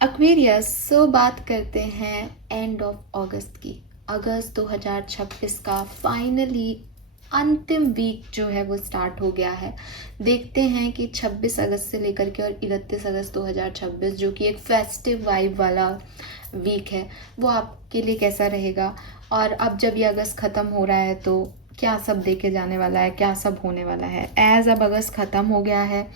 Aquarius, सो बात करते हैं एंड ऑफ अगस्त की। अगस्त 2026 का फाइनली अंतिम वीक जो है वो स्टार्ट हो गया है। देखते हैं कि 26 अगस्त से लेकर के और 31 अगस्त 2026 जो कि एक फेस्टिव वाइब वाला वीक है वो आपके लिए कैसा रहेगा। और अब जब ये अगस्त ख़त्म हो रहा है तो क्या सब देखे जाने वाला है, क्या सब होने वाला है। एज अब अगस्त ख़त्म हो गया है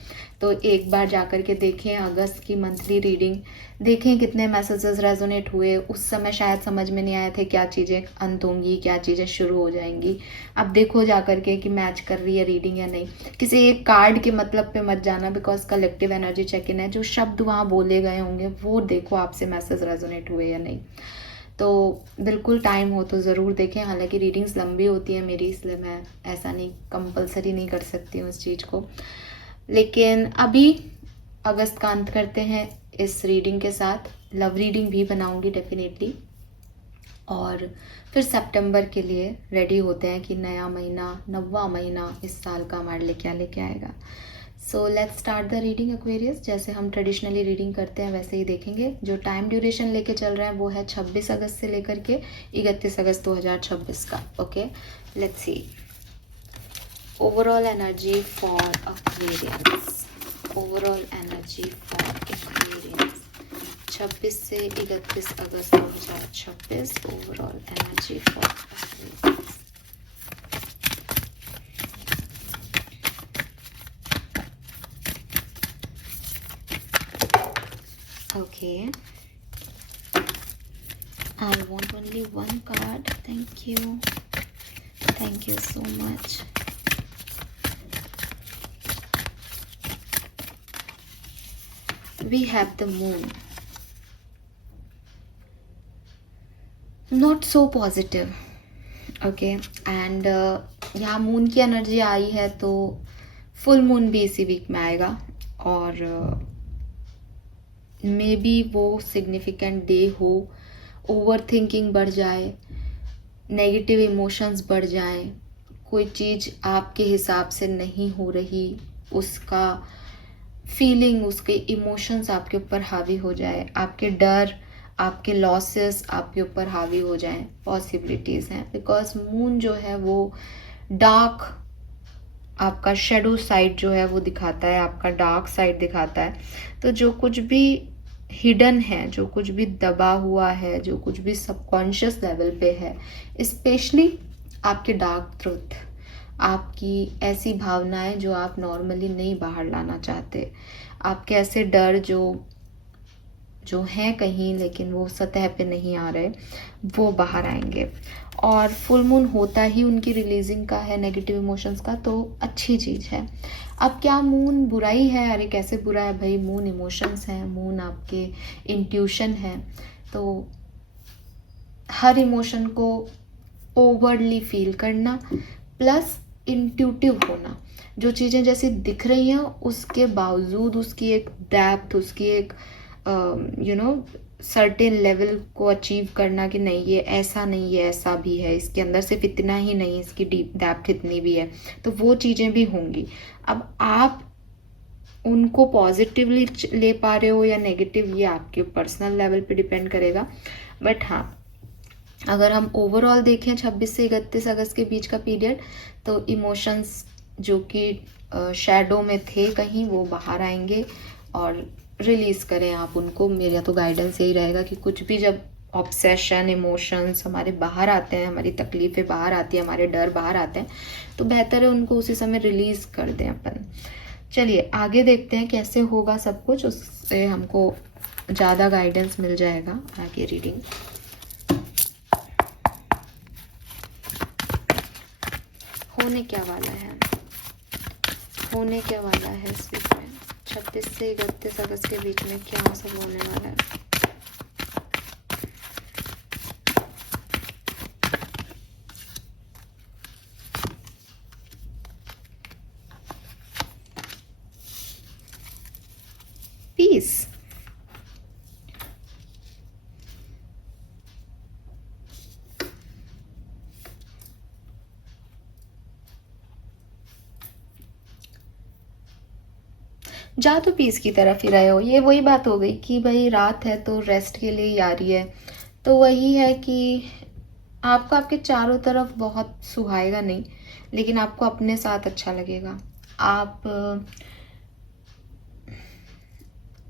तो एक बार जा कर के देखें अगस्त की मंथली रीडिंग, देखें कितने मैसेजेस रेजोनेट हुए। उस समय शायद समझ में नहीं आए थे क्या चीज़ें अंत होंगी, क्या चीज़ें शुरू हो जाएंगी। अब देखो जा कर के कि मैच कर रही है रीडिंग या नहीं। किसी एक कार्ड के मतलब पे मत जाना, because collective energy check in है। जो शब्द वहाँ बोले गए होंगे वो देखो आपसे मैसेज रेजोनेट हुए या नहीं। तो बिल्कुल टाइम हो तो ज़रूर देखें। हालांकि रीडिंग्स लंबी होती है मेरी, इसलिए मैं ऐसा नहीं कंपलसरी नहीं कर सकती हूँ इस चीज़ को। लेकिन अभी अगस्त का अंत करते हैं इस रीडिंग के साथ। लव रीडिंग भी बनाऊंगी डेफिनेटली। और फिर सितंबर के लिए रेडी होते हैं कि नया महीना, 9वां महीना इस साल का हमारे लिए क्या लेके आएगा। So let's start the reading Aquarius. जैसे हम ट्रेडिशनली रीडिंग करते हैं वैसे ही देखेंगे। जो टाइम ड्यूरेशन लेके चल रहा है वो है 26 अगस्त से लेकर के 31 अगस्त 2026 का। Okay, let's see overall energy for Aquarius. Overall energy for Aquarius 26 से 31 अगस्त 2026। Overall energy for Aquarius. Okay, I want only one card. Thank you. Thank you so much. We have the moon. Not so positive. Okay, and यहाँ moon की energy आई है तो full moon भी इसी week में आएगा। और मे बी वो सिग्निफिकेंट डे हो। ओवर थिंकिंग बढ़ जाए, नेगेटिव इमोशंस बढ़ जाएं, कोई चीज़ आपके हिसाब से नहीं हो रही, उसका फीलिंग, उसके इमोशंस आपके ऊपर हावी हो जाए, आपके डर, आपके लॉसेस आपके ऊपर हावी हो जाएं, पॉसिबिलिटीज़ हैं। बिकॉज मून जो है वो डार्क, आपका शेडो साइड जो है वो दिखाता है, आपका डार्क साइड दिखाता है। तो जो कुछ भी हिडन है, जो कुछ भी दबा हुआ है, जो कुछ भी सबकॉन्शियस लेवल पे है, स्पेशली आपके डार्क ट्रुथ, आपकी ऐसी भावनाएं जो आप नॉर्मली नहीं बाहर लाना चाहते, आपके ऐसे डर जो हैं कहीं लेकिन वो सतह पे नहीं आ रहे, वो बाहर आएंगे। और फुल मून होता ही उनकी रिलीजिंग का है नेगेटिव इमोशंस का, तो अच्छी चीज़ है। अब क्या मून बुराई है? अरे कैसे बुरा है भाई, मून इमोशंस हैं, मून आपके इंट्यूशन है। तो हर इमोशन को ओवरली फील करना प्लस इंट्यूटिव होना, जो चीज़ें जैसी दिख रही हैं उसके बावजूद उसकी एक डेप्थ, उसकी एक सर्टेन लेवल को अचीव करना कि नहीं ये ऐसा नहीं, ये ऐसा भी है, इसके अंदर सिर्फ इतना ही नहीं, इसकी डीप डेप्थ इतनी भी है। तो वो चीज़ें भी होंगी। अब आप उनको पॉजिटिवली ले पा रहे हो या नेगेटिव, ये आपके पर्सनल लेवल पे डिपेंड करेगा। बट हाँ, अगर हम ओवरऑल देखें 26 से 31 अगस्त के बीच का पीरियड, तो इमोशंस जो कि शैडो में थे कहीं, वो बाहर आएंगे और रिलीज़ करें आप उनको। मेरा तो गाइडेंस यही रहेगा कि कुछ भी जब ऑब्सेशन, इमोशंस हमारे बाहर आते हैं, हमारी तकलीफ़ें बाहर आती हैं, हमारे डर बाहर आते हैं, तो बेहतर है उनको उसी समय रिलीज़ कर दें अपन। चलिए आगे देखते हैं कैसे होगा सब कुछ, उससे हमको ज़्यादा गाइडेंस मिल जाएगा आगे रीडिंग। होने क्या वाला है, होने क्या वाला है इस वीक में 26 से 31 अगस्त के बीच में क्या सब होने वाला है। पीस, जा तो पीस की तरफ ही रहे हो। ये वही बात हो गई कि भाई रात है तो रेस्ट के लिए ही आ रही है। तो वही है कि आपको आपके चारों तरफ बहुत सुहाएगा नहीं, लेकिन आपको अपने साथ अच्छा लगेगा। आप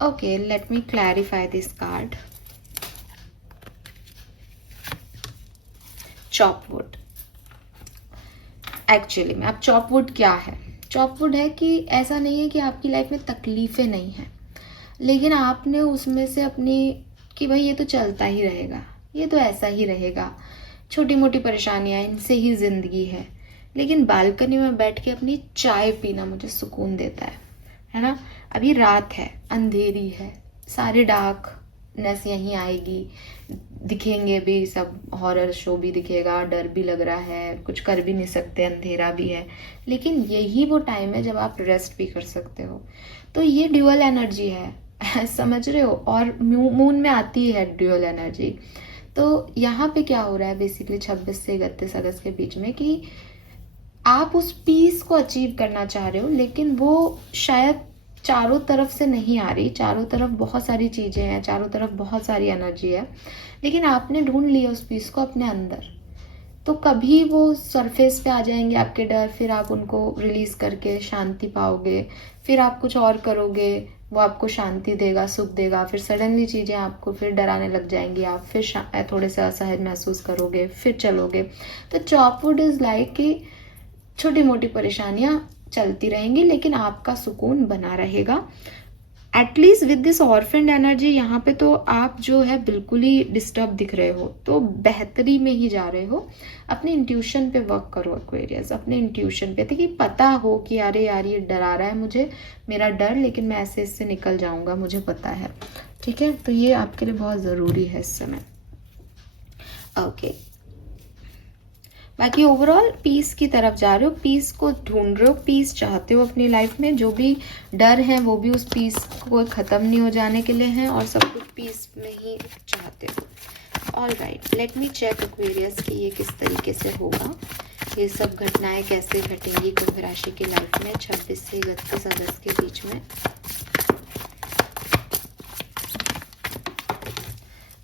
okay, let me clarify this card. Chopwood, actually में अब चॉपवुड क्या है? चॉपवुड है कि ऐसा नहीं है कि आपकी लाइफ में तकलीफ़ें नहीं हैं, लेकिन आपने उसमें से अपनी कि भाई ये तो चलता ही रहेगा, ये तो ऐसा ही रहेगा, छोटी मोटी परेशानियाँ, इनसे ही ज़िंदगी लेकिन बालकनी में बैठ के अपनी चाय पीना मुझे सुकून देता है ना। अभी रात है, अंधेरी है, सारे डार्कनेस यहीं आएगी, दिखेंगे भी सब, हॉरर शो भी दिखेगा, डर भी लग रहा है, कुछ कर भी नहीं सकते, अंधेरा भी है, लेकिन यही वो टाइम है जब आप रेस्ट भी कर सकते हो। तो ये ड्यूअल एनर्जी है समझ रहे हो? और मून में आती है ड्यूअल एनर्जी। तो यहाँ पे क्या हो रहा है बेसिकली 26 से 31 अगस्त के बीच में कि आप उस पीस को अचीव करना चाह रहे हो, लेकिन वो शायद चारों तरफ से नहीं आ रही। चारों तरफ बहुत सारी चीज़ें हैं, चारों तरफ बहुत सारी एनर्जी है, लेकिन आपने ढूंढ लिया उस पीस को अपने अंदर। तो कभी वो सरफेस पे आ जाएंगे आपके डर, फिर आप उनको रिलीज़ करके शांति पाओगे, फिर आप कुछ और करोगे, वो आपको शांति देगा, सुख देगा, फिर सडनली चीज़ें आपको फिर डराने लग जाएंगी, आप फिर थोड़े से असहज महसूस करोगे, फिर चलोगे। तो चॉपवुड इज़ लाइक कि छोटी मोटी परेशानियां चलती रहेंगी, लेकिन आपका सुकून बना रहेगा। At least with this orphaned energy यहाँ पे तो आप जो है बिल्कुल ही डिस्टर्ब दिख रहे हो, तो बेहतरी में ही जा रहे हो। अपने इंट्यूशन पे वर्क करो एक्वेरियस, अपने इंट्यूशन पे, ताकि पता हो कि अरे यार ये डरा रहा है मुझे, मेरा डर, लेकिन मैं ऐसे इससे निकल जाऊंगा, मुझे पता है। ठीक है, तो ये आपके लिए बहुत ज़रूरी है इस समय। ओके, बाकी ओवरऑल पीस की तरफ जा रहे हो, पीस को ढूंढ रहे हो, पीस चाहते हो अपनी लाइफ में। जो भी डर है वो भी उस पीस को ख़त्म नहीं हो जाने के लिए हैं, और सब कुछ पीस में ही चाहते हो। All right, let me check Aquarius कि ये किस तरीके से होगा, ये सब घटनाएं कैसे घटेंगी कुंभ राशि की लाइफ में 26 से 31 अगस्त के बीच में।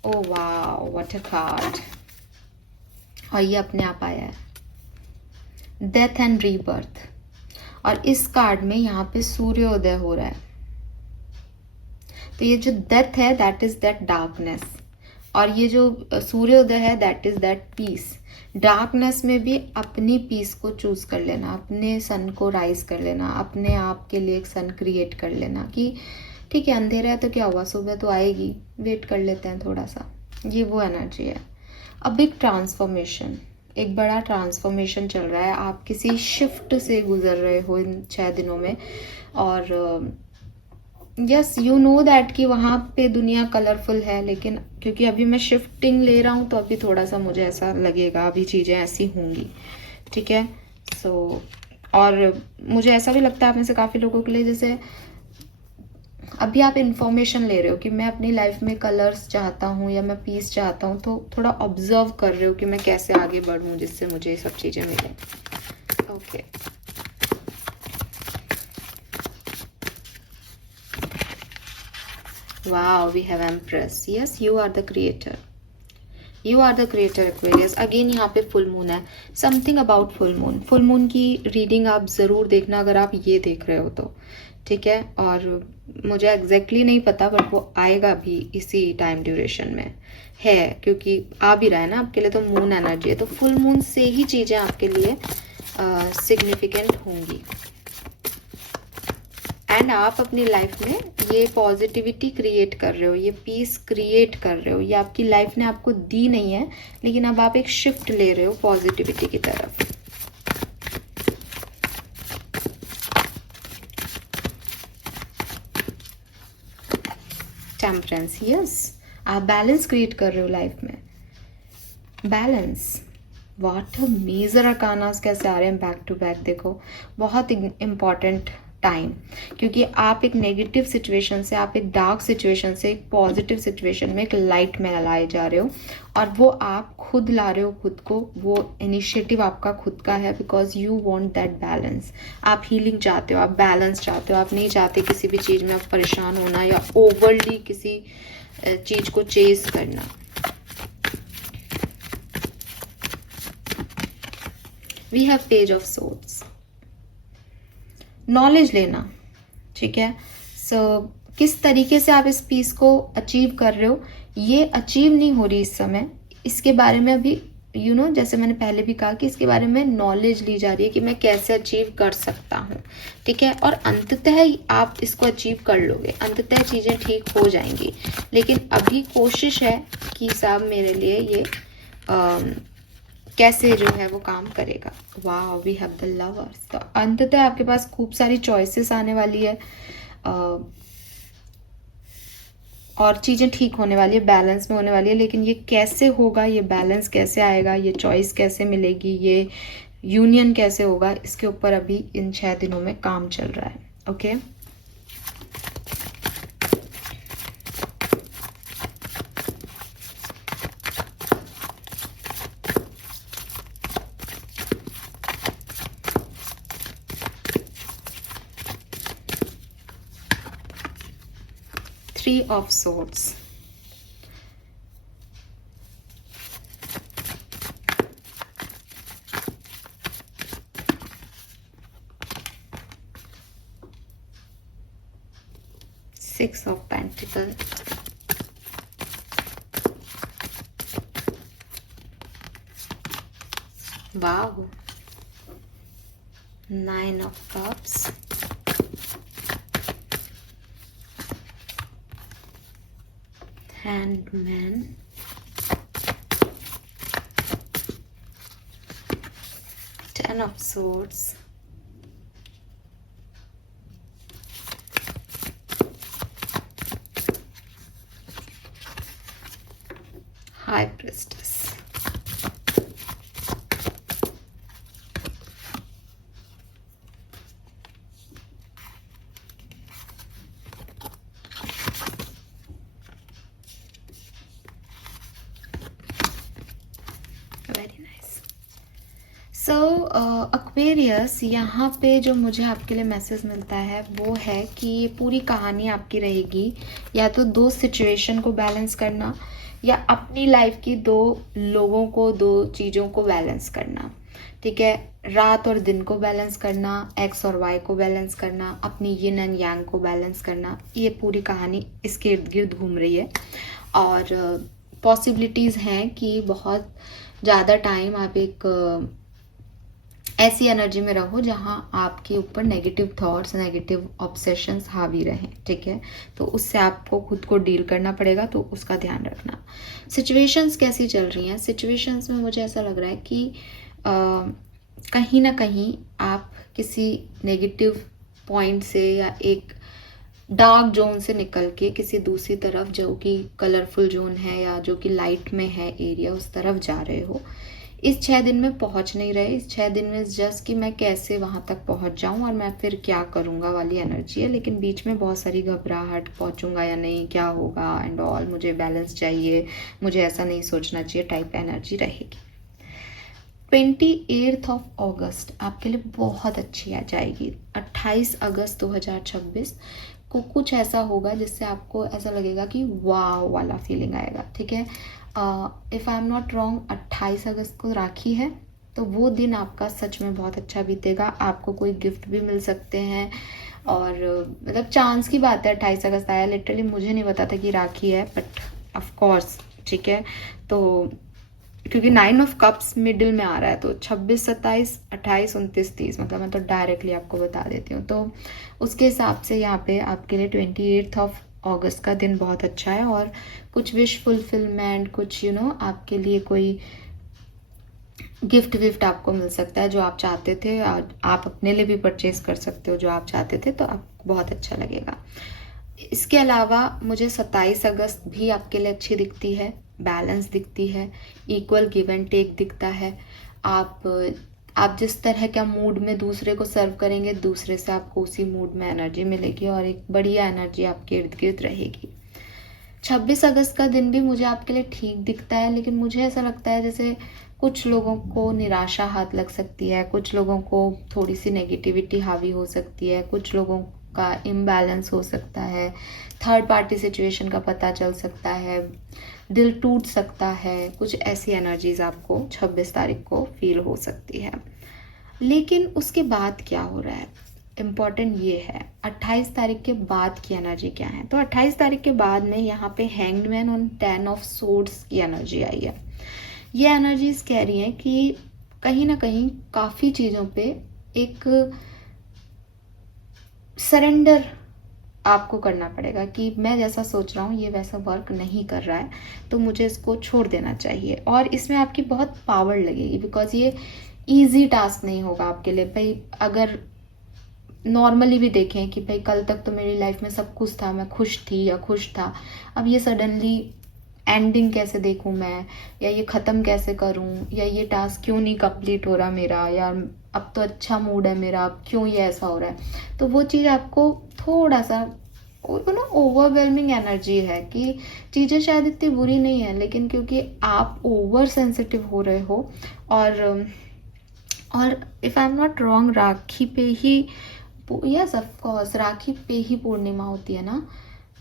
Oh wow, what a card. और ये अपने आप आया है, डेथ एंड रीबर्थ। और इस कार्ड में यहाँ पे सूर्योदय हो रहा है। तो ये जो डेथ है दैट इज दैट डार्कनेस, और ये जो सूर्योदय है that is that peace. Darkness में भी अपनी पीस को चूज कर लेना, अपने सन को राइज कर लेना, अपने आप के लिए एक सन क्रिएट कर लेना कि ठीक है अंधेरा है तो क्या हुआ, सुबह तो आएगी, वेट कर लेते हैं थोड़ा सा। ये वो एनर्जी है। अब बिग ट्रांसफॉर्मेशन, एक बड़ा ट्रांसफॉर्मेशन चल रहा है। आप किसी शिफ्ट से गुजर रहे हो इन 6 दिनों में, और यस यू नो दैट कि वहाँ पे दुनिया कलरफुल है, लेकिन क्योंकि अभी मैं शिफ्टिंग ले रहा हूँ तो अभी थोड़ा सा मुझे ऐसा लगेगा, अभी चीज़ें ऐसी होंगी। ठीक है, सो और मुझे ऐसा भी लगता है आप में से काफ़ी लोगों के लिए, जैसे अभी आप इन्फॉर्मेशन ले रहे हो कि मैं अपनी लाइफ में कलर्स चाहता हूँ या मैं पीस चाहता हूँ, तो थोड़ा ऑब्जर्व कर रहे हो कि मैं कैसे आगे बढ़ूँ जिससे मुझे ये सब चीज़ें मिलें। Okay, wow, we have empress. Yes, you are the creator, you are the creator Aquarius. Again यहाँ पे फुल मून है, something about full moon. Full moon की रीडिंग आप ज़रूर देखना अगर आप ये देख रहे हो तो, ठीक है। और मुझे एग्जैक्टली नहीं पता, बट वो आएगा भी इसी टाइम ड्यूरेशन में है, क्योंकि आ भी रहा है ना आपके लिए, तो मून एनर्जी है, तो फुल मून से ही चीज़ें आपके लिए सिग्निफिकेंट होंगी। एंड आप अपनी लाइफ में ये पॉजिटिविटी क्रिएट कर रहे हो, ये पीस क्रिएट कर रहे हो, ये आपकी लाइफ ने आपको दी नहीं है, लेकिन अब आप एक शिफ्ट ले रहे हो पॉजिटिविटी की तरफ। टेम्परेंस, यस, आप बैलेंस क्रिएट कर रहे हो लाइफ में, बैलेंस। व्हाट अ मेजर अरकानास कैसे आ रहे हैं बैक टू बैक, देखो बहुत इंपॉर्टेंट टाइम, क्योंकि आप एक नेगेटिव सिचुएशन से, आप एक डार्क सिचुएशन से एक पॉजिटिव सिचुएशन में, एक लाइट में लाए जा रहे हो, और वो आप खुद ला रहे हो खुद को, वो इनिशिएटिव आपका खुद का है, because you want that balance. आप हीलिंग चाहते हो, आप बैलेंस चाहते हो, आप नहीं चाहते किसी भी चीज़ में आप परेशान होना या ओवरली किसी चीज़ को चेज करना। We have page of swords, knowledge लेना, ठीक है। सो किस तरीके से आप इस पीस को अचीव कर रहे हो, ये अचीव नहीं हो रही इस समय, इसके बारे में अभी जैसे मैंने पहले भी कहा कि इसके बारे में नॉलेज ली जा रही है कि मैं कैसे अचीव कर सकता हूँ, ठीक है। और अंततः आप इसको अचीव कर लोगे, अंततः चीज़ें ठीक हो जाएंगी, लेकिन अभी कोशिश है कि साहब मेरे लिए ये कैसे जो है वो काम करेगा। वाह, वी हैव द लवर्स। तो अंततः आपके पास खूब सारी चॉइसेस आने वाली है, और चीज़ें ठीक होने वाली है, बैलेंस में होने वाली है। लेकिन ये कैसे होगा, ये बैलेंस कैसे आएगा, ये चॉइस कैसे मिलेगी, ये यूनियन कैसे होगा, इसके ऊपर अभी इन 6 दिनों में काम चल रहा है। Okay, 3 of Swords, Six of Pentacles, wow, 9 of Cups, Hangman, Ten of Swords, High Priestess, very nice. So Aquarius, यहाँ पे जो मुझे आपके लिए मैसेज मिलता है वो है कि ये पूरी कहानी आपकी रहेगी या तो 2 सिचुएशन को बैलेंस करना, या अपनी लाइफ की 2 लोगों को, 2 चीज़ों को बैलेंस करना, ठीक है। रात और दिन को बैलेंस करना, एक्स और वाई को बैलेंस करना, अपनी यिन एंड यांग को बैलेंस करना, ये पूरी कहानी इसके इर्द गिर्द घूम रही है। और पॉसिबिलिटीज़ हैं कि बहुत ज़्यादा टाइम आप एक ऐसी एनर्जी में रहो जहां आपके ऊपर नेगेटिव थॉट्स, नेगेटिव ऑब्सेशंस हावी रहें, ठीक है। तो उससे आपको खुद को डील करना पड़ेगा, तो उसका ध्यान रखना। सिचुएशंस कैसी चल रही हैं, सिचुएशंस में मुझे ऐसा लग रहा है कि कहीं ना कहीं आप किसी नेगेटिव पॉइंट से या एक डार्क जोन से निकल के किसी दूसरी तरफ, जो कि कलरफुल जोन है या जो कि लाइट में है एरिया, उस तरफ जा रहे हो। इस 6 दिन में पहुंच नहीं रहे, इस 6 दिन में जस्ट कि मैं कैसे वहां तक पहुंच जाऊं और मैं फिर क्या करूंगा वाली एनर्जी है। लेकिन बीच में बहुत सारी घबराहट, पहुंचूंगा या नहीं, क्या होगा एंड ऑल, मुझे बैलेंस चाहिए, मुझे ऐसा नहीं सोचना चाहिए टाइप एनर्जी रहेगी। 28 ऑफ अगस्त आपके लिए बहुत अच्छी आ जाएगी। 28 अगस्त 2026 को कुछ ऐसा होगा जिससे आपको ऐसा लगेगा कि वाव वाला फीलिंग आएगा, ठीक है। If I am not wrong, 28 अगस्त को राखी है, तो वो दिन आपका सच में बहुत अच्छा बीतेगा। आपको कोई गिफ्ट भी मिल सकते हैं, और मतलब चांस की बात है 28 अगस्त आया, लिटरली मुझे नहीं पता था कि राखी है, बट ऑफ कोर्स, ठीक है। तो क्योंकि 9 ऑफ कप्स मिडिल में आ रहा है, तो 26, 27, 28, 29, 30, मतलब मैं तो डायरेक्टली आपको बता देती हूँ। तो उसके हिसाब से यहाँ पे आपके लिए 28 ऑफ अगस्त का दिन बहुत अच्छा है, और कुछ विश फुलफिलमेंट, कुछ आपके लिए कोई गिफ्ट विफ्ट आपको मिल सकता है जो आप चाहते थे, और आप अपने लिए भी परचेज कर सकते हो जो आप चाहते थे, तो आपको बहुत अच्छा लगेगा। इसके अलावा मुझे 27 अगस्त भी आपके लिए अच्छी दिखती है, बैलेंस दिखती है, इक्वल गिव एंड टेक दिखता है। आप जिस तरह का मूड में दूसरे को सर्व करेंगे, दूसरे से आपको उसी मूड में एनर्जी मिलेगी और एक बढ़िया एनर्जी आपके इर्द गिर्द रहेगी। 26 अगस्त का दिन भी मुझे आपके लिए ठीक दिखता है, लेकिन मुझे ऐसा लगता है जैसे कुछ लोगों को निराशा हाथ लग सकती है, कुछ लोगों को थोड़ी सी नेगेटिविटी हावी हो सकती है, कुछ लोगों का इम्बैलेंस हो सकता है, थर्ड पार्टी सिचुएशन का पता चल सकता है, दिल टूट सकता है, कुछ ऐसी एनर्जीज आपको 26 तारीख को फील हो सकती है। लेकिन उसके बाद क्या हो रहा है, इम्पॉर्टेंट ये है 28 तारीख के बाद की एनर्जी क्या है। तो 28 तारीख के बाद में यहाँ पे हैंग्ड मैन और 10 ऑफ सोर्ड्स की एनर्जी आई है। ये एनर्जीज कह रही हैं कि कहीं ना कहीं काफ़ी चीज़ों पे एक सरेंडर आपको करना पड़ेगा कि मैं जैसा सोच रहा हूँ ये वैसा वर्क नहीं कर रहा है, तो मुझे इसको छोड़ देना चाहिए। और इसमें आपकी बहुत पावर लगेगी, बिकॉज ये ईजी टास्क नहीं होगा आपके लिए। भाई अगर नॉर्मली भी देखें कि भाई कल तक तो मेरी लाइफ में सब कुछ था, मैं खुश थी या खुश था, अब ये सडनली एंडिंग कैसे देखूं मैं, या ये ख़त्म कैसे करूं, या ये टास्क क्यों नहीं कंप्लीट हो रहा मेरा, यार अब तो अच्छा मूड है मेरा, अब क्यों ये ऐसा हो रहा है। तो वो चीज़ आपको थोड़ा सा ना ओवरवेलमिंग एनर्जी है कि चीज़ें शायद इतनी बुरी नहीं है, लेकिन क्योंकि आप ओवर सेंसिटिव हो रहे हो। और if I am not wrong, Rakhi पे ही, यस ऑफ कोर्स राखी पे ही पूर्णिमा होती है ना,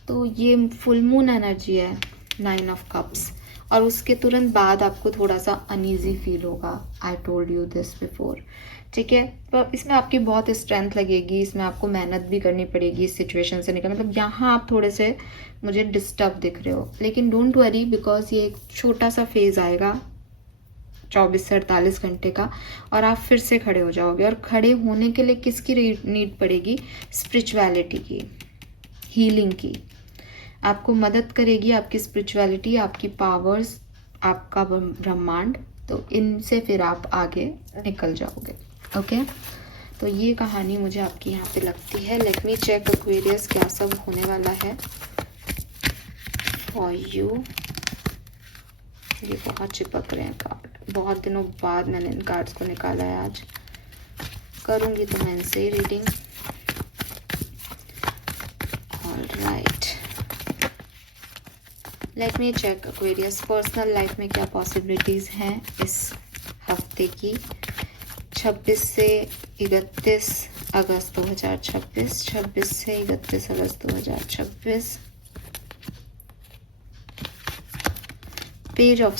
तो ये फुल मून एनर्जी है 9 ऑफ कप्स। और उसके तुरंत बाद आपको थोड़ा सा अनईजी फील होगा, I told you this before, ठीक है। तो इसमें आपकी बहुत स्ट्रेंथ लगेगी, इसमें आपको मेहनत भी करनी पड़ेगी इस सिचुएशन से निकल, मतलब यहाँ आप थोड़े से मुझे डिस्टर्ब दिख रहे हो, लेकिन डोंट वरी, बिकॉज ये एक छोटा सा फेज आएगा 24 से 48 घंटे का, और आप फिर से खड़े हो जाओगे। और खड़े होने के लिए किसकी नीड पड़ेगी, स्पिरिचुअलिटी की, हीलिंग की। आपको मदद करेगी आपकी स्पिरिचुअलिटी, आपकी पावर्स, आपका ब्रह्मांड, तो इनसे फिर आप आगे निकल जाओगे। ओके, तो ये कहानी मुझे आपकी यहाँ पे लगती है। लेट मी चेक एक्वेरियस क्या सब होने वाला है फॉर यू। ये बहुत चिपक रहे हैं कार्ड, बहुत दिनों बाद मैंने इन कार्ड्स को निकाला है, आज करूँगी तो मैं इनसे ही reading. Alright, let me check Aquarius, personal life में क्या पॉसिबिलिटीज़ हैं इस हफ्ते की 26 से 31 अगस्त 2026, 26 से 31 अगस्त 2026। पेज ऑफ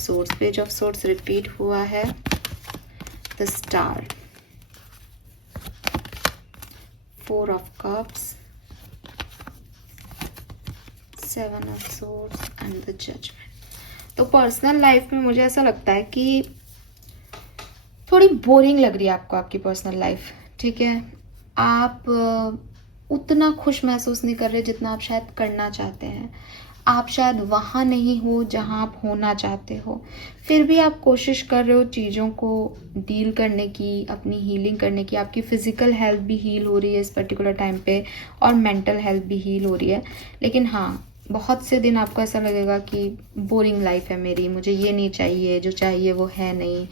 सोर्ट्स रिपीट हुआ है, the star, 4 of cups, 7 of swords and the judgement. तो पर्सनल लाइफ में मुझे ऐसा लगता है कि थोड़ी बोरिंग लग रही है आपको आपकी पर्सनल लाइफ, ठीक है। आप उतना खुश महसूस नहीं कर रहे जितना आप शायद करना चाहते हैं। आप शायद वहाँ नहीं हो जहाँ आप होना चाहते हो, फिर भी आप कोशिश कर रहे हो चीज़ों को डील करने की, अपनी हीलिंग करने की। आपकी फ़िज़िकल हेल्थ भी हील हो रही है इस पर्टिकुलर टाइम पे, और मेंटल हेल्थ भी हील हो रही है। लेकिन हाँ, बहुत से दिन आपको ऐसा लगेगा कि बोरिंग लाइफ है मेरी, मुझे ये नहीं चाहिए, जो चाहिए वो है नहीं,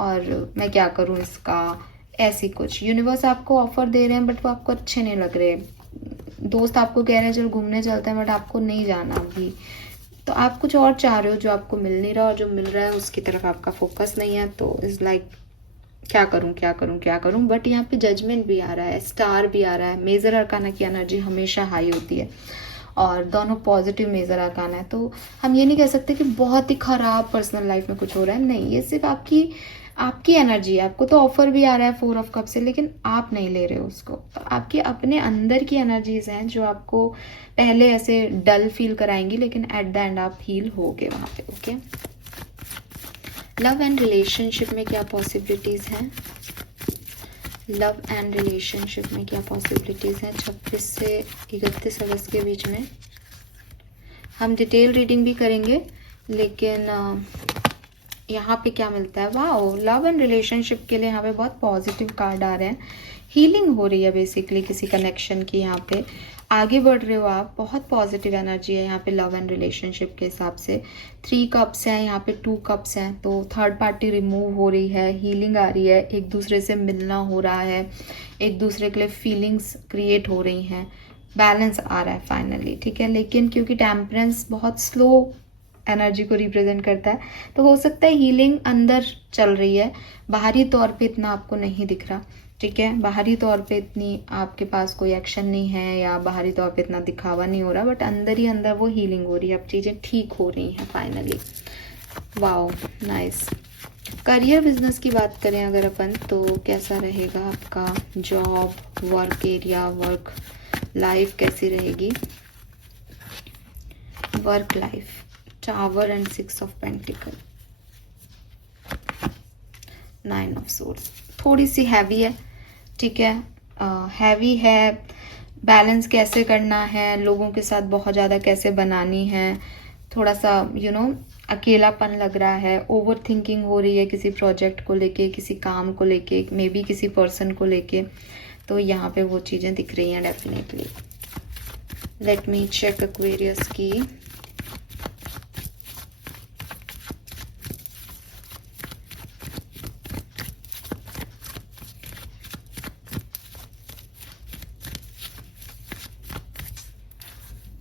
और मैं क्या करूँ इसका, ऐसी कुछ यूनिवर्स आपको ऑफर दे रहे हैं बट वो आपको अच्छे नहीं लग रहे। दोस्त आपको कह रहे हैं चलो घूमने चलते हैं, बट आपको नहीं जाना अभी, तो आप कुछ और चाह रहे हो जो आपको मिल नहीं रहा, और जो मिल रहा है उसकी तरफ आपका फोकस नहीं है। तो इज़ लाइक क्या करूं क्या करूं क्या करूं। बट यहाँ पे जजमेंट भी आ रहा है, स्टार भी आ रहा है, मेजर अरकाना की एनर्जी हमेशा हाई होती है, और दोनों पॉजिटिव मेजर अरकाना है। तो हम ये नहीं कह सकते कि बहुत ही ख़राब पर्सनल लाइफ में कुछ हो रहा है, नहीं, ये सिर्फ आपकी एनर्जी है। आपको तो ऑफर भी आ रहा है 4 ऑफ कप से, लेकिन आप नहीं ले रहे हो उसको। तो आपके अपने अंदर की एनर्जीज हैं जो आपको पहले ऐसे डल फील कराएंगी, लेकिन एट द एंड आप हील होगे वहाँ पे। ओके, लव एंड रिलेशनशिप में क्या पॉसिबिलिटीज़ हैं, लव एंड रिलेशनशिप में क्या पॉसिबिलिटीज़ हैं 26 से 31 अगस्त के बीच में। हम डिटेल रीडिंग भी करेंगे, लेकिन यहाँ पे क्या मिलता है, वाओ, लव एंड रिलेशनशिप के लिए यहाँ पे बहुत पॉजिटिव कार्ड आ रहे हैं। हीलिंग हो रही है बेसिकली किसी कनेक्शन की यहाँ पे। आगे बढ़ रहे हो आप, बहुत पॉजिटिव एनर्जी है यहाँ पे लव एंड रिलेशनशिप के हिसाब से। 3 कप्स हैं यहाँ पे, 2 कप्स हैं, तो थर्ड पार्टी रिमूव हो रही है, हीलिंग आ रही है, एक दूसरे से मिलना हो रहा है, एक दूसरे के लिए फीलिंग्स क्रिएट हो रही हैं, बैलेंस आ रहा है फाइनली, ठीक है। लेकिन क्योंकि टेम्परेंस बहुत स्लो एनर्जी को रिप्रेजेंट करता है, तो हो सकता है हीलिंग अंदर चल रही है, बाहरी तौर पे इतना आपको नहीं दिख रहा, ठीक है। बाहरी तौर पे इतनी आपके पास कोई एक्शन नहीं है या बाहरी तौर पे इतना दिखावा नहीं हो रहा, बट अंदर ही अंदर वो हीलिंग हो रही है, अब चीज़ें ठीक हो रही हैं finally. Wow, nice. Career business की बात करें अगर अपन, तो कैसा रहेगा आपका job, work area, work life कैसी रहेगी? Work life, tower and 6 of pentacle, 9 of source, थोड़ी सी हैवी है, ठीक है। हैवी है, बैलेंस कैसे करना है, लोगों के साथ बहुत ज़्यादा कैसे बनानी है, थोड़ा सा अकेलापन लग रहा है, ओवर थिंकिंग हो रही है किसी प्रोजेक्ट को लेके, किसी काम को लेके, मे बी किसी पर्सन को लेके, तो यहाँ पे वो चीज़ें दिख रही हैं definitely. Let me check Aquarius की।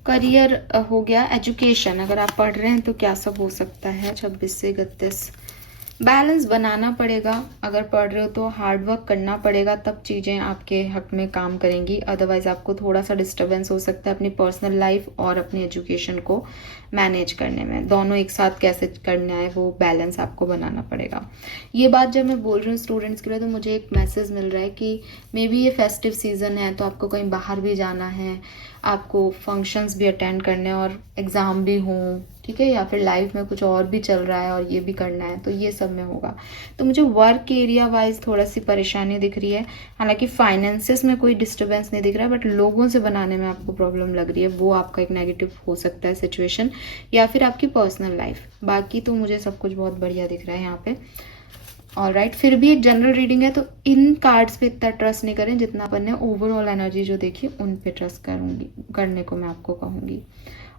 करियर हो गया, एजुकेशन अगर आप पढ़ रहे हैं तो क्या सब हो सकता है 26 से 31? बैलेंस बनाना पड़ेगा, अगर पढ़ रहे हो तो हार्ड वर्क करना पड़ेगा, तब चीज़ें आपके हक में काम करेंगी, अदरवाइज आपको थोड़ा सा डिस्टर्बेंस हो सकता है अपनी पर्सनल लाइफ और अपनी एजुकेशन को मैनेज करने में, दोनों एक साथ कैसे करना है वो बैलेंस आपको बनाना पड़ेगा। ये बात जब मैं बोल रही हूँ स्टूडेंट्स के लिए, तो मुझे एक मैसेज मिल रहा है कि मे बी ये फेस्टिव सीज़न है, तो आपको कहीं बाहर भी जाना है, आपको फंक्शंस भी अटेंड करने हैं और एग्ज़ाम भी हों, ठीक है, या फिर लाइफ में कुछ और भी चल रहा है और ये भी करना है, तो ये सब में होगा। तो मुझे वर्क एरिया वाइज थोड़ा सी परेशानी दिख रही है, हालांकि फाइनेंसेस में कोई डिस्टर्बेंस नहीं दिख रहा है, बट लोगों से बनाने में आपको प्रॉब्लम लग रही है, वो आपका एक नेगेटिव हो सकता है सिचुएशन, या फिर आपकी पर्सनल लाइफ। बाकी तो मुझे सब कुछ बहुत बढ़िया दिख रहा है यहाँ पे। ऑलराइट, फिर भी एक जनरल रीडिंग है, तो इन कार्ड्स पे इतना ट्रस्ट नहीं करें जितना अपन ने ओवरऑल एनर्जी जो देखी उन पे ट्रस्ट करने को मैं आपको कहूँगी।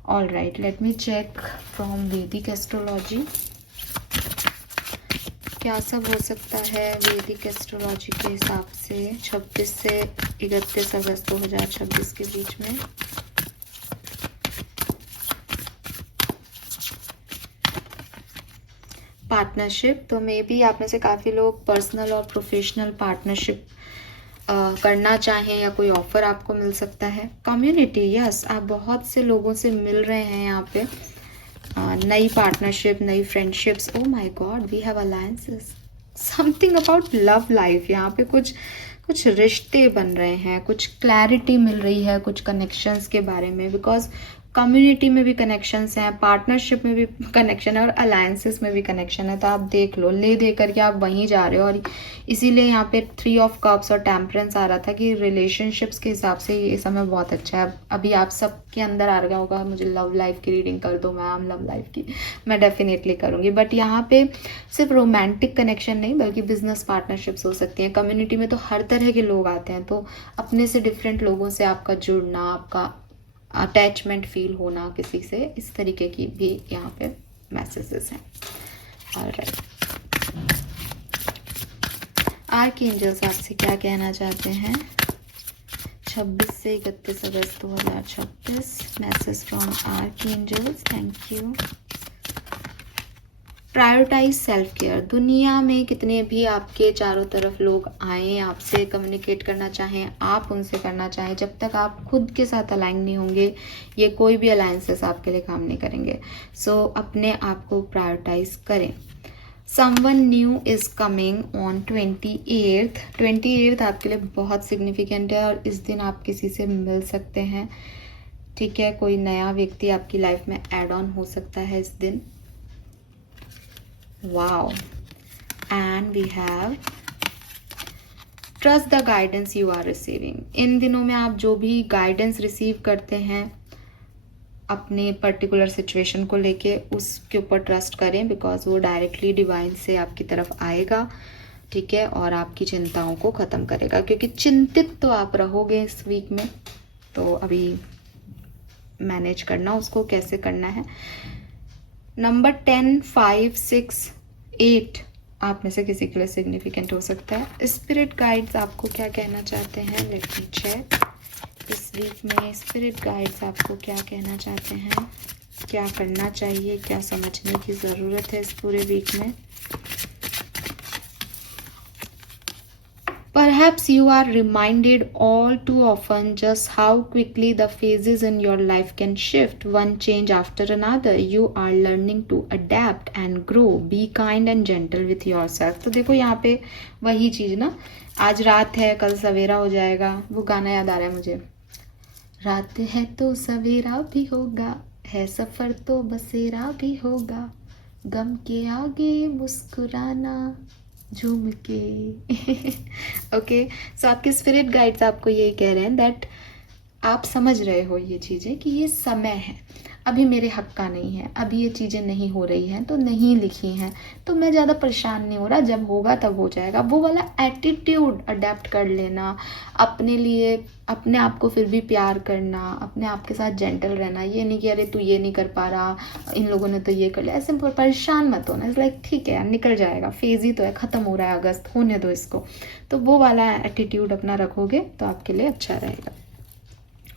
All right, let me check from Vedic astrology क्या सब हो सकता है वैदिक एस्ट्रोलॉजी के हिसाब से 26 से 31 अगस्त 2026 के बीच में। पार्टनरशिप, तो मे बी आप में से काफ़ी लोग पर्सनल और प्रोफेशनल पार्टनरशिप करना चाहें या कोई ऑफर आपको मिल सकता है। कम्युनिटी, यस, आप बहुत से लोगों से मिल रहे हैं यहाँ पे, नई पार्टनरशिप, नई friendships. Oh my God, we have alliances, something about love life, यहाँ पे कुछ रिश्ते बन रहे हैं, कुछ क्लैरिटी मिल रही है कुछ कनेक्शंस के बारे में, बिकॉज कम्युनिटी में भी कनेक्शंस हैं, पार्टनरशिप में भी कनेक्शन है और अलायंसेस में भी कनेक्शन है, तो आप देख लो, ले दे करके आप वहीं जा रहे हो। और इसीलिए यहाँ पे 3 ऑफ कप्स और टेम्परेंस आ रहा था कि रिलेशनशिप्स के हिसाब से ये समय बहुत अच्छा है। अभी आप सबके अंदर आ गया होगा मुझे लव लाइफ की रीडिंग कर दो मैम, लव लाइफ की मैं डेफिनेटली करूँगी, बट यहाँ पे सिर्फ रोमांटिक कनेक्शन नहीं बल्कि बिजनेस पार्टनरशिप्स हो सकती हैं। कम्युनिटी में तो हर तरह के लोग आते हैं, तो अपने से डिफरेंट लोगों से आपका जुड़ना, आपका अटैचमेंट फील होना किसी से, इस तरीके की भी यहाँ पे मैसेजेस हैं। ऑलराइट, आर्कएंजल्स आपसे क्या कहना चाहते हैं 26 से 31 अगस्त 2026? Message from archangels, thank you. Prioritise self care. दुनिया में कितने भी आपके चारों तरफ लोग आए, आपसे कम्युनिकेट करना चाहें, आप उनसे करना चाहें, जब तक आप खुद के साथ अलाइन नहीं होंगे ये कोई भी अलायंसेस आपके लिए काम नहीं करेंगे। सो अपने आप को प्रायोरिटाइज करें। Someone new is coming on 28th आपके लिए बहुत सिग्निफिकेंट है और इस दिन आप किसी से मिल सकते हैं, ठीक है। कोई नया व्यक्ति आपकी लाइफ में ऐड ऑन हो सकता है इस दिन। Wow, and we have trust the guidance you are receiving। इन दिनों में आप जो भी गाइडेंस रिसीव करते हैं अपने पर्टिकुलर सिचुएशन को लेके, उसके ऊपर ट्रस्ट करें, बिकॉज वो डायरेक्टली डिवाइन से आपकी तरफ आएगा, ठीक है, और आपकी चिंताओं को ख़त्म करेगा, क्योंकि चिंतित तो आप रहोगे इस वीक में, तो अभी मैनेज करना उसको कैसे करना है। नंबर 10, 5, 6, 8 आप में से किसी के लिए सिग्निफिकेंट हो सकता है। स्पिरिट गाइड्स आपको क्या कहना चाहते हैं, लेट मी चेक। इस वीक में स्पिरिट गाइड्स आपको क्या कहना चाहते हैं, क्या करना चाहिए, क्या समझने की ज़रूरत है इस पूरे वीक में। Perhaps you are reminded all too often just how quickly the phases in your life can shift, one change after another. You are learning to adapt and grow. Be kind and gentle with yourself. तो देखो यहाँ पे वही चीज़ ना, आज रात है कल सवेरा हो जाएगा, वो गाना याद आ रहा है मुझे। रात है तो सवेरा भी होगा, है सफ़र तो बसेरा भी होगा, गम के आगे मुस्कुराना झूम के। ओके, सो आपके स्पिरिट गाइड्स आपको ये कह रहे हैं दैट आप समझ रहे हो ये चीज़ें कि ये समय है, अभी मेरे हक का नहीं है, अभी ये चीज़ें नहीं हो रही हैं तो नहीं लिखी हैं, तो मैं ज़्यादा परेशान नहीं हो रहा, जब होगा तब हो जाएगा। वो वाला एटीट्यूड अडेप्ट कर लेना, अपने लिए अपने आप को फिर भी प्यार करना, अपने आप के साथ जेंटल रहना। ये नहीं कि अरे तू ये नहीं कर पा रहा, इन लोगों ने तो ये कर लिया, ऐसे परेशान मत होना। इट्स लाइक ठीक है यार, निकल जाएगा, फेज ही तो है, ख़त्म हो रहा है अगस्त, होने दो इसको। तो वो वाला एटीट्यूड अपना रखोगे तो आपके लिए अच्छा रहेगा।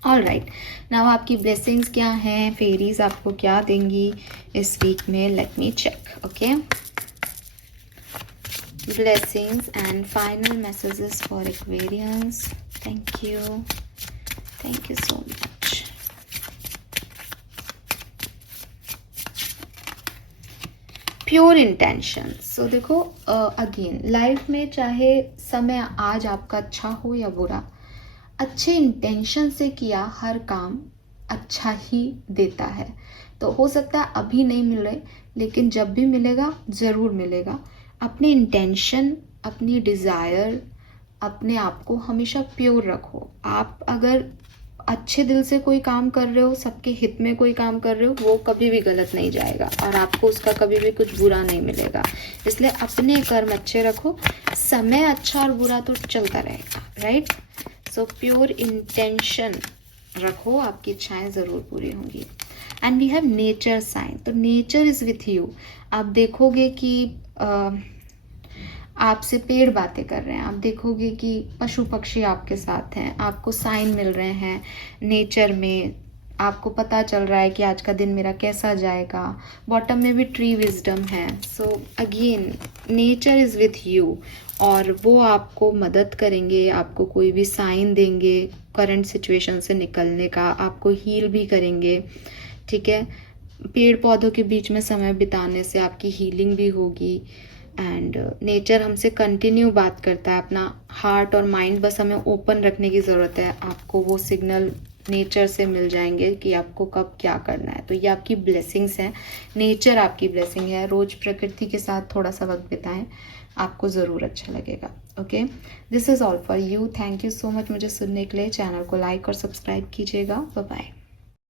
ऑल राइट, नाउ आपकी ब्लेसिंग्स क्या हैं, फेरीज आपको क्या देंगी इस वीक में, let me check. Okay, blessings and final messages for Aquarians. Thank you so much. Pure intention. So देखो अगेन लाइफ में चाहे समय आज आपका अच्छा हो या बुरा, अच्छे इंटेंशन से किया हर काम अच्छा ही देता है। तो हो सकता है अभी नहीं मिले, लेकिन जब भी मिलेगा ज़रूर मिलेगा। अपने इंटेंशन, अपनी डिज़ायर, अपने आप को हमेशा प्योर रखो। आप अगर अच्छे दिल से कोई काम कर रहे हो, सबके हित में कोई काम कर रहे हो, वो कभी भी गलत नहीं जाएगा और आपको उसका कभी भी कुछ बुरा नहीं मिलेगा। इसलिए अपने कर्म अच्छे रखो, समय अच्छा और बुरा तो चलता रहेगा, राइट। सो प्योर इंटेंशन रखो, आपकी इच्छाएं ज़रूर पूरी होंगी। And we have nature sign, तो नेचर इज़ विथ यू। आप देखोगे कि आपसे पेड़ बातें कर रहे हैं, आप देखोगे कि पशु पक्षी आपके साथ हैं, आपको साइन मिल रहे हैं नेचर में, आपको पता चल रहा है कि आज का दिन मेरा कैसा जाएगा। बॉटम में भी ट्री विजडम है। So again nature is with you और वो आपको मदद करेंगे, आपको कोई भी साइन देंगे करंट सिचुएशन से निकलने का, आपको हील भी करेंगे, ठीक है। पेड़ पौधों के बीच में समय बिताने से आपकी हीलिंग भी होगी। एंड नेचर हमसे कंटिन्यू बात करता है, अपना हार्ट और माइंड बस हमें ओपन रखने की ज़रूरत है। आपको वो सिग्नल नेचर से मिल जाएंगे कि आपको कब क्या करना है। तो ये आपकी ब्लेसिंग्स हैं, नेचर आपकी ब्लेसिंग है। रोज़ प्रकृति के साथ थोड़ा सा वक्त बिताएं, आपको ज़रूर अच्छा लगेगा। Okay, this is all for you. Thank you so much मुझे सुनने के लिए। चैनल को लाइक और सब्सक्राइब कीजिएगा। Bye bye.